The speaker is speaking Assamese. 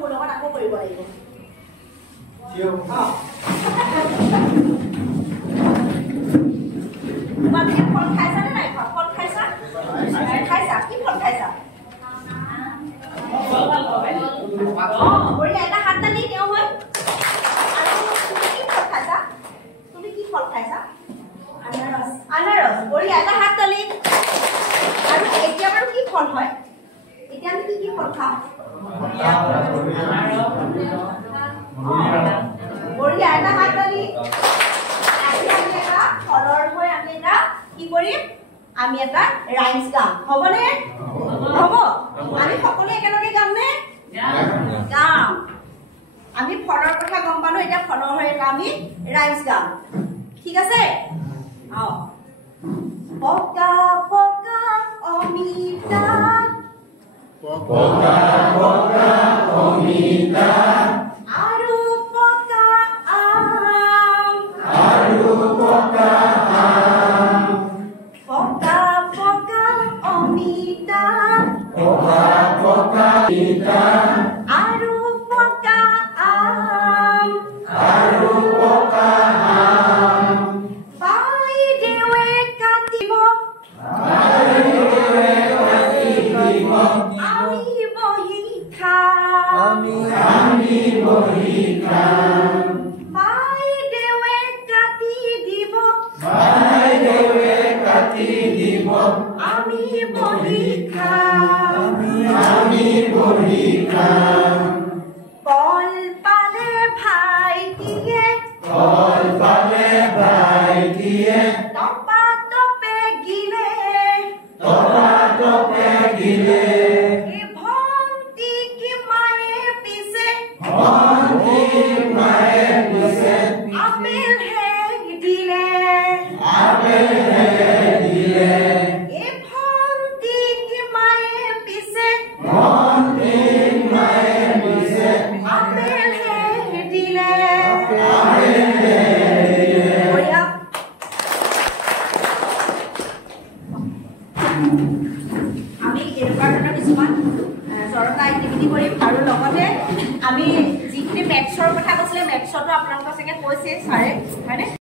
মোৰ লগত আকৌ কৰিব লাগিব তোমালোকে ফল খাইছা নে নাই ফল খাইছা খাইছা কি ফল খাইছা বঢ়িয়া এটা হাত তালি দিওঁ মই আৰু তুমি কি ফল খাইছা তুমি কি ফল খাইছা আনাৰস বঢ়িয়া এটা হাত তালি আৰু এতিয়া বাৰু কি ফল হয় এতিয়া আমি কি ফল খাওঁ বঢ়িয়া এটা হাত তালি আজি আমি এটা ফলৰ হৈ আমি এটা কি কৰিম আমি এটা ৰাইমছ গাম হ'বনে হ'ব আমি সকলোৱে একেলগে গাম নে গাম আমি ফলৰ কথা গম পালো এতিয়া ফলৰ হৈ এটা আমি ৰাইমছ গাম ঠিক আছে পকা পকা অমিতা পকা পকা অমিতা আৰু পকা আম পকা পকা অমিতা পকা পকা অমিতা আৰু পকা আম বাইদেৱে কাটিব আমি বহি খাম বাইদেৱে কাটি দিব আমি বহি খাম কল পালে ভাইটিয়ে টপা টপে গিলে ভন্তি কি মায়ে পিছে আপেল হে দিলে ভন্তি কি মায়ে পিছে আপেল হে দিলে আমি এনেকুৱা ধৰণৰ কিছুমান জড়তা এক্টিভিটি কৰিম আৰু লগতে আমি যিখিনি মেথছৰ কথা কৈছিলে মেথছতো আপোনালোকক চাগে কৈছে ছাৰে হয়নে